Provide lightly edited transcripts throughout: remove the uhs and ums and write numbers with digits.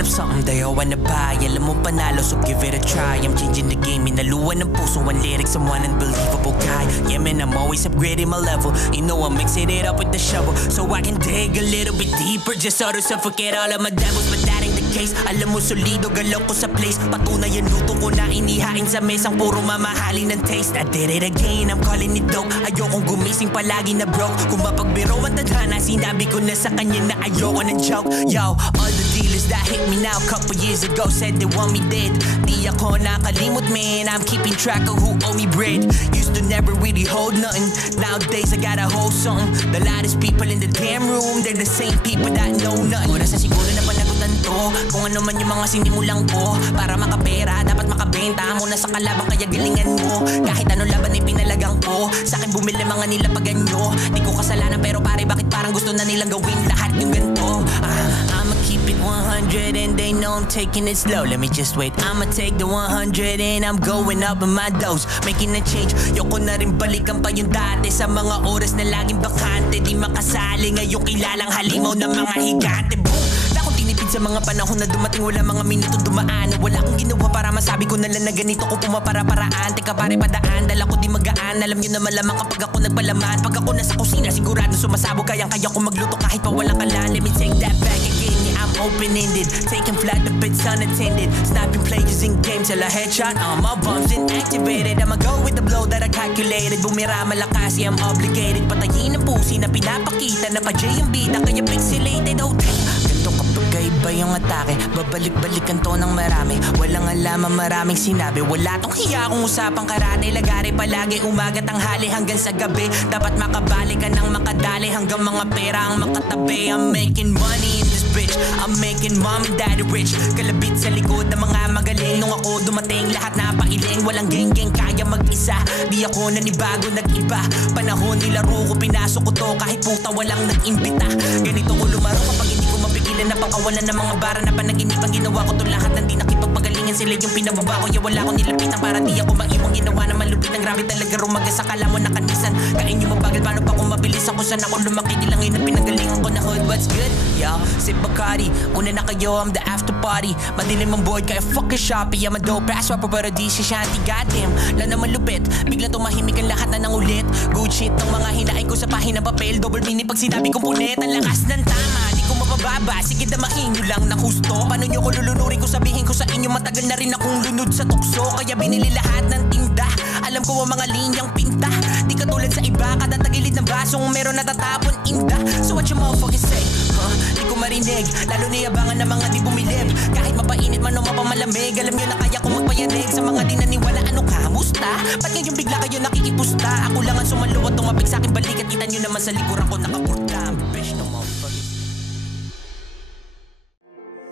dreaming of something that I wanna buy. Alam mo panalo, so give it a try. I'm changing the game, inaluan ng puso ang lyrics, I'm one unbelievable guy. Yeah man, I'm always upgrading my level. You know I'm mixing it up with the shovel, so I can dig a little bit deeper, just so to suffocate all of my devils. But that ain't the case. Alam mo solido, galaw ko sa place. Patunay yung luto ko na inihain sa mesang puro mamahalin ng taste. I did it again, I'm calling it dope. Ayokong gumising palagi na broke. Kung mapagbiro ang tadhana, sinabi ko na sa kanya na ayoko ng joke. Yo, all the dealers that hit me now couple years ago said they want me dead. Di ako nakalimot man, I'm keeping track of who owe me bread. Used to never really hold nothing, nowadays I gotta hold something. The loudest people in the damn room, they're the same people that know nothing. Oras na siguro na panagutan to, kung ano man yung mga sinimulan ko. Para makapera, dapat makabenta muna sa kalaban, kaya galingan mo. Kahit anong laban ay pinalagang ko, sa akin bumili mga nilapagan nyo. Di ko kasalanan pero pare, bakit parang gusto na nilang gawin lahat yung ganito? I'ma keep it 100 and they know I'm taking it slow. Let me just wait, I'ma take the 100 and I'm going up in my dose, making a change. Yoko na rin balikan pa yung dati sa mga oras na laging bakante. Di makasali ngayong kilalang halimaw ng mga higante. Boom! Na akong tinipid sa mga panahon na dumating, wala mga minuto dumaan. Wala akong ginawa para masabi ko na lang na ganito ko pumapara-paraan. Teka pare padaan, dala ko di magaan. Alam nyo na malamang kapag ako nagpalaman. Pag ako nasa kusina, sigurado sumasabog. Kayang-kaya ko magluto kahit pa walang kalan. Let me take that back again, yeah, I'm open-ended. Taking flight the bits unattended. Snapping players in game till a headshot on my bumps inactivated. I'ma go with the blow that I calculated. Bumira malakas, yeah, I'm obligated. Patayin ang pusi na pinapakita na pa-J yung bida, kaya pixelated. Oh damn, ganito kapag kaiba yung atake, babalik-balikan to ng marami. Walang alaman, maraming sinabi. Wala tong hiya kung usapang karate. Lagari palagi, umaga tanghali hanggang sa gabi. Dapat makabali ka ng makadali hanggang mga pera ang makatabi. I'm making money in this bitch, I'm making mom and daddy rich. Kalabit sa likod ng mga magaling. Nung ako dumating, lahat na pailing. Walang geng-geng, kaya mag-isa. Di ako nanibago, nag-iba. Panahon nilaro ko, pinasok ko to. Kahit puta walang nag-imbita. Ganito ko lumaro kapag hindi ko mapigilan na pangkawalan ng mga bara na panaginipan. Ginawa ko to lahat ng di nakipagpagalingan. Sila yung pinababa ko, ya wala ko nilapitan. Para di ako maiwang ginawa na malupit. Ang grabe talaga rumaga sa kala mo nakanisan. Kain yung mabagal, paano pa kung mabilis ako saan ako lumaki. Di lang yun ang pinagalingan ko na hood. What's good? Yo, sip Bacardi. Una na kayo, I'm the after party. Madilim ang board, kaya fuck your Shopee. I'm a dope ass rapper, pero di si Shanty. Goddamn, lang naman lupit. Biglang tumahimik ang lahat na nangulit. Good shit ng mga hinain ko sa pahina papel. Double meaning pag sinabi kong punet. Ang lakas ng tama, di ko mapababa. Sige damahin nyo lang ng husto. Paano nyo ko lulunurin ko, sabihin ko sa inyo. Matagal na rin akong lunod sa tukso, kaya binili lahat ng tinda. Alam ko ang mga linyang pinta. Di katulad sa iba, kada tagilid ng basong meron natatapon inda. So what you motherfucking say? Di ko marinig, lalo niyabangan ng mga di bumilib. Kahit mapainit man o mapamalamig, alam nyo na kaya ko magpayanig. Sa mga di naniwala, ano kamusta? Ba't ngayon bigla kayo nakikipusta? Ako lang ang sumalo at tumapik sa akin balik. At kita nyo naman sa likuran ko nakakurta. Bitch no motherfucking.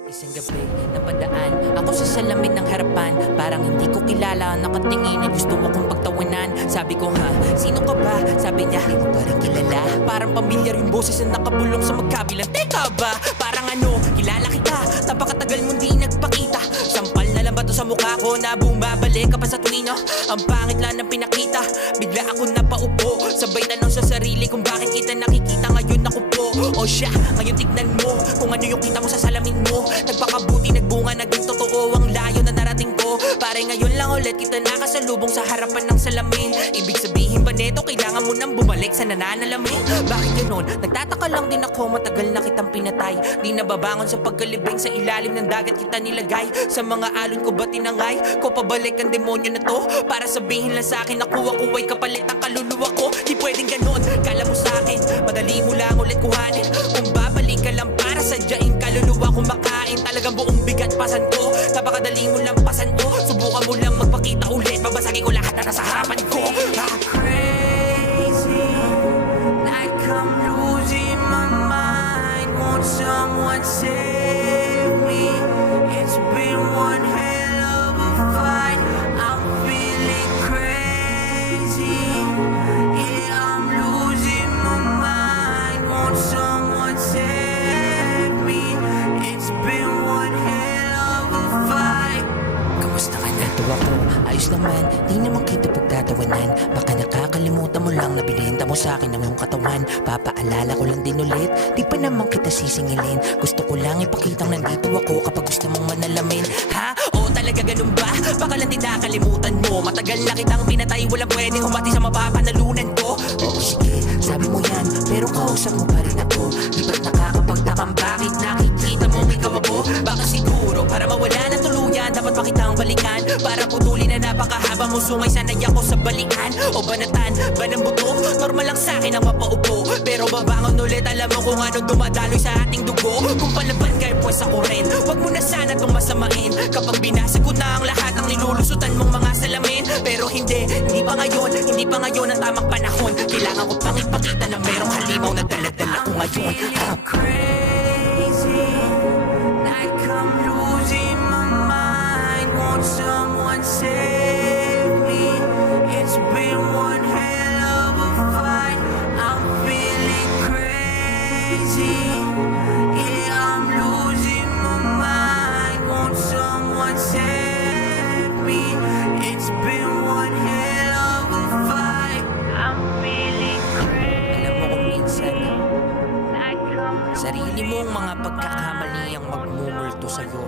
Isang gabi na padaan, ako sa salamin ng harapan. Parang hindi ko kilala, nakatingin at gusto akong pagtawanan. Sabi ko ha, sino ka ba? Sabi niya, hindi mo pa rin kilala. Parang pamilyar yung boses na nakabulong sa magkabilang. Teka ba? Parang ano, kilala kita. Napakatagal mong di nagpakita. Sampal na lang ba to sa mukha ko na bumabalik ka pa sa tuwing ang pangit lang ng pinakita. Bigla ako napaupo, sabay tanong sa sarili kung bakit kita nakikita ngayon ako po. O siya, ngayon tignan mo kung ano yung kita mo sa salamin mo. Nagpakabuti, nagbunga, naging totoo ang layo na narating ko. Pare ngayon lang ulit kita nakasalubong sa harapan ng salamin. Ibig sabihin ba neto, kailangan mo nang bumalik sa nananalamin? Bakit ganon? Nagtataka lang din ako, matagal na kitang pinatay. Di nababangon sa pagkalibing, sa ilalim ng dagat kita nilagay. Sa mga alon ko ba tinangay? Ko pabalik ang demonyo na to, para sabihin lang sa akin, nakuha ko ay kapalit ang kaluluwa ko. Di pwedeng ganon, kala mo sa akin, madali mo lang ulit kuhanin. Kung babalik ka lang para sadyain kaluluwa ko makain. Talagang buong bigat pasan ko, napakadali mo lang pasan ko. Subukan mo lang magpakita ulit, babasagin ko lahat na nasa harapan ko. Crazy, like I'm losing my mind. Won't someone save me? It's been one hell of a fight. I'm feeling crazy, yeah, I'm losing my mind. Won't someone save me? It's been one hell of a fight. Kamusta ka na? Tuwa ko, Ayos naman, di naman kita pagtatawanan. Baka nakakalimutan mo lang na binenta mo sa akin ang iyong katawan. Papaalala ko lang din ulit, di pa naman kita sisingilin. Gusto ko lang ipakitang nandito ako kapag gusto mong manalamin. Ha? Oo talaga ganun ba? Baka lang din nakalimutan mo. Matagal na kitang pinatay, walang pwedeng humati sa mapapanalunan ko. Oo sige, sabi mo yan, pero kausap mo pa rin ako. Di ba't nakakapagtakang bakit nakikita mong ikaw ako? Baka siguro para mawala ng tuluyan, dapat pa kitang balikan. Para putulin na napakahaba mo sungay, sanay ako sa balikan. O banatan, ba ng buto? Normal lang sa'kin ang mapaupo, pero babangon ulit, alam mo kung anong dumadaloy sa ating dugo. Kung palaban kayo, pues ako rin. Huwag mo na sana itong masamain. Kapag binasa ko na ang lahat ng nilulusutan mong mga salamin. Pero hindi pa ngayon ang tamang panahon. Kailangan ko pang ipakita na merong halimaw na daladala ko ngayon. I'm crazy, like I'm losing my mind. Won't someone save me? It's been one hell of a fight. I'm feeling crazy, yeah, I'm losing my mind. Won't someone save me? It's been one hell of a fight. I'm feeling crazy. Alam mo kung minsan, sarili mong mga pagkakamali ang magmumulto sa'yo.